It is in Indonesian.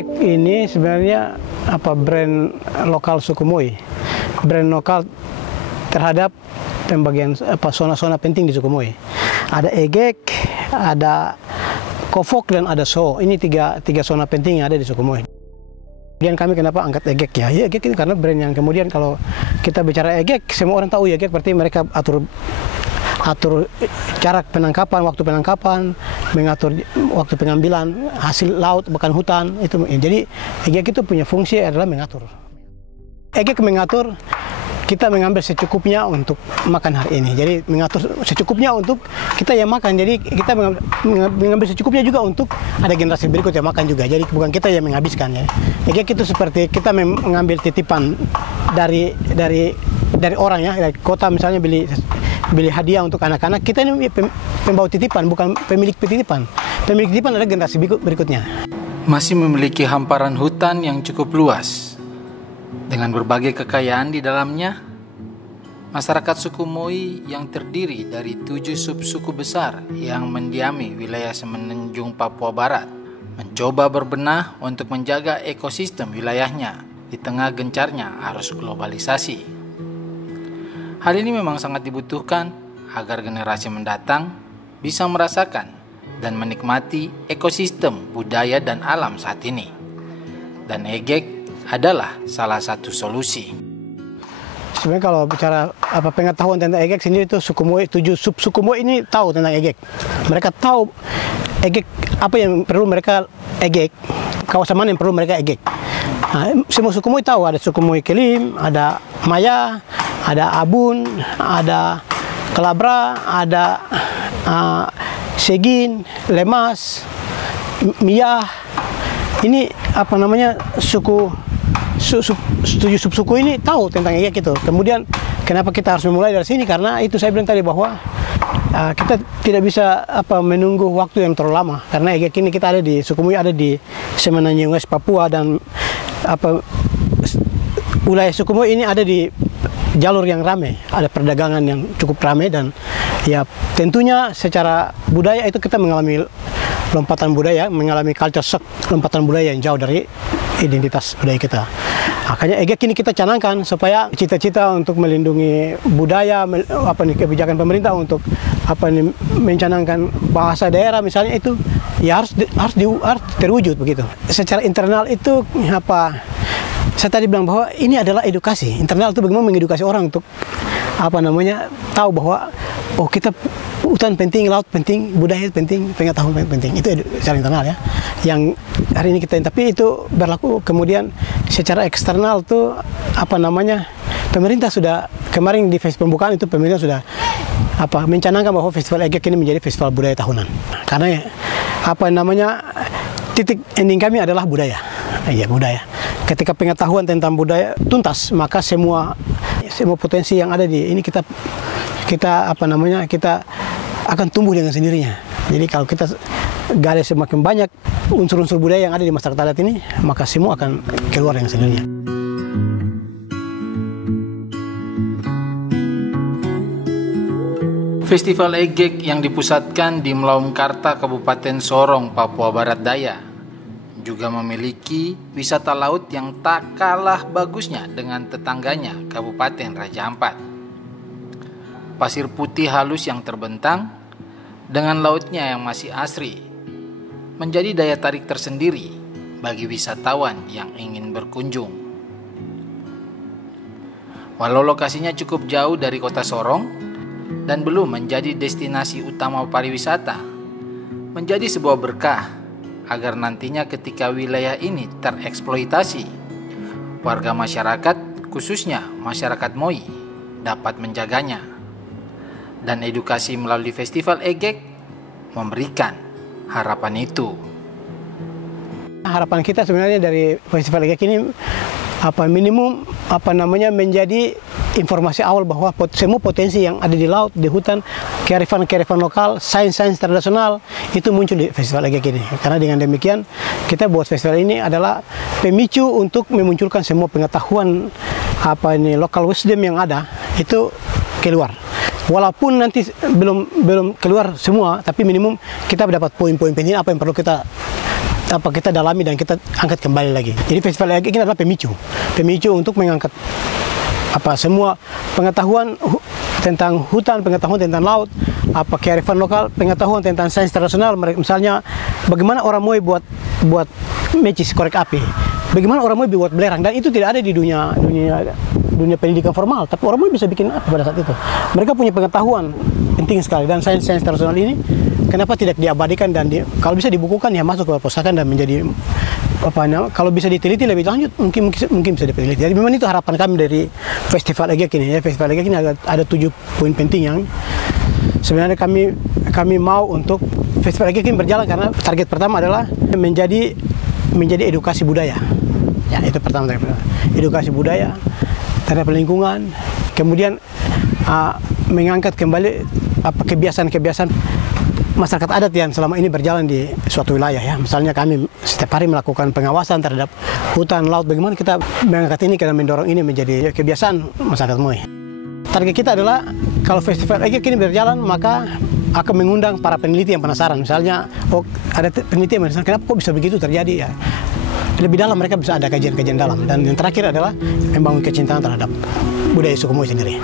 Egek ini sebenarnya brand lokal Sukhumui, brand lokal terhadap pembagian zona-zona penting di Sukhumui. Ada Egek, ada Kofok dan ada So. Ini tiga zona penting yang ada di Sukhumui. Kemudian kami kenapa angkat Egek ya? Ya Egek itu karena brand yang kemudian kalau kita bicara Egek, semua orang tahu ya Egek berarti mereka atur jarak penangkapan, waktu penangkapan, mengatur waktu pengambilan hasil laut bahkan hutan itu. Jadi Egek itu punya fungsi adalah mengatur. Egek mengatur kita mengambil secukupnya untuk makan hari ini. Jadi mengatur secukupnya untuk kita yang makan. Jadi kita mengambil secukupnya juga untuk ada generasi berikut yang makan juga. Jadi bukan kita yang menghabiskan ya. Egek itu seperti kita mengambil titipan dari orang ya, dari kota misalnya beli hadiah untuk anak-anak. Kita ini pembawa titipan, bukan pemilik titipan. Pemilik titipan adalah generasi berikutnya. Masih memiliki hamparan hutan yang cukup luas dengan berbagai kekayaan di dalamnya. Masyarakat Sukhumui yang terdiri dari 7 subsuku besar yang mendiami wilayah semenanjung Papua Barat mencoba berbenah untuk menjaga ekosistem wilayahnya di tengah gencarnya arus globalisasi. Hal ini memang sangat dibutuhkan agar generasi mendatang bisa merasakan dan menikmati ekosistem budaya dan alam saat ini. Dan Egek adalah salah satu solusi. Sebenarnya kalau bicara pengetahuan tentang Egek sendiri itu Sukhumui, 7 sub-Sukhumui ini tahu tentang Egek. Mereka tahu Egek apa yang perlu mereka Egek, kawasan mana yang perlu mereka Egek. Nah, semua Sukhumui tahu, ada Sukhumui Kelim, ada Maya, ada Abun, ada Kelabra, ada Segin, Lemas, Miyah. Ini tujuh subsuku ini tahu tentang Egek itu. Kemudian kenapa kita harus memulai dari sini? Karena itu saya bilang tadi bahwa kita tidak bisa menunggu waktu yang terlalu lama. Karena Egek ini kita ada di Sukhumui, ada di Semenanjung West Papua, dan wilayah Sukhumui ini ada di jalur yang ramai, ada perdagangan yang cukup ramai, dan ya tentunya secara budaya itu kita mengalami lompatan budaya, mengalami culture shock, lompatan budaya yang jauh dari identitas budaya kita. Makanya Egek ini kita canangkan supaya cita-cita untuk melindungi budaya, kebijakan pemerintah untuk mencanangkan bahasa daerah misalnya itu ya harus terwujud begitu. Secara internal itu saya tadi bilang bahwa ini adalah edukasi. Internal itu bagaimana mengedukasi orang untuk tahu bahwa kita hutan penting, laut penting, budaya penting, pengetahuan penting. Itu secara internal ya. Yang hari ini kita, tapi itu berlaku kemudian secara eksternal tuh pemerintah sudah kemarin di festival pembukaan itu pemerintah sudah mencanangkan bahwa festival Egek ini menjadi festival budaya tahunan. Karena titik ending kami adalah budaya. Iya, budaya. Ketika pengetahuan tentang budaya tuntas, maka semua potensi yang ada di ini kita akan tumbuh dengan sendirinya. Jadi kalau kita gali semakin banyak unsur-unsur budaya yang ada di masyarakat adat ini, maka semua akan keluar dengan sendirinya. Festival Egek yang dipusatkan di Melaumkarta, Kabupaten Sorong, Papua Barat Daya, juga memiliki wisata laut yang tak kalah bagusnya dengan tetangganya, Kabupaten Raja Ampat. Pasir putih halus yang terbentang dengan lautnya yang masih asri menjadi daya tarik tersendiri bagi wisatawan yang ingin berkunjung. Walau lokasinya cukup jauh dari kota Sorong dan belum menjadi destinasi utama pariwisata, menjadi sebuah berkah agar nantinya ketika wilayah ini tereksploitasi, warga masyarakat, khususnya masyarakat Moi, dapat menjaganya. Dan edukasi melalui festival Egek memberikan harapan itu. Harapan kita sebenarnya dari festival Egek ini minimum menjadi informasi awal bahwa semua potensi yang ada di laut, di hutan, kearifan lokal, sains tradisional itu muncul di festival Egek ini. Karena dengan demikian kita buat festival ini adalah pemicu untuk memunculkan semua pengetahuan local wisdom yang ada itu keluar. Walaupun nanti belum keluar semua, tapi minimum kita dapat poin-poin penting apa yang perlu kita kita dalami dan kita angkat kembali lagi. Jadi festival Egek ini adalah pemicu untuk mengangkat semua pengetahuan tentang hutan, pengetahuan tentang laut, kearifan lokal, pengetahuan tentang sains tradisional. Misalnya bagaimana orang Moi buat mecis korek api, bagaimana orang Moi buat belerang, dan itu tidak ada di dunia pendidikan formal, tapi orang Moi bisa bikin apa pada saat itu. Mereka punya pengetahuan penting sekali, dan sains tradisional ini kenapa tidak diabadikan dan kalau bisa dibukukan ya masuk ke perpustakaan dan menjadi kalau bisa diteliti lebih lanjut mungkin bisa diteliti. Jadi memang itu harapan kami dari Festival Egek ini ya. Festival Egek ini ada 7 poin penting yang sebenarnya kami mau untuk Festival Egek ini berjalan, karena target pertama adalah menjadi edukasi budaya. Ya, itu pertama, edukasi budaya terhadap lingkungan. Kemudian mengangkat kembali kebiasaan-kebiasaan masyarakat adat yang selama ini berjalan di suatu wilayah ya. Misalnya kami setiap hari melakukan pengawasan terhadap hutan, laut. Bagaimana kita mengangkat ini, kita mendorong ini menjadi kebiasaan masyarakat Moi. Target kita adalah kalau Festival Egek ini berjalan, maka akan mengundang para peneliti yang penasaran. Misalnya, ada peneliti yang penasaran, kenapa kok bisa begitu terjadi ya. Lebih dalam mereka bisa ada kajian-kajian dalam. Dan yang terakhir adalah membangun kecintaan terhadap budaya suku Moi sendiri.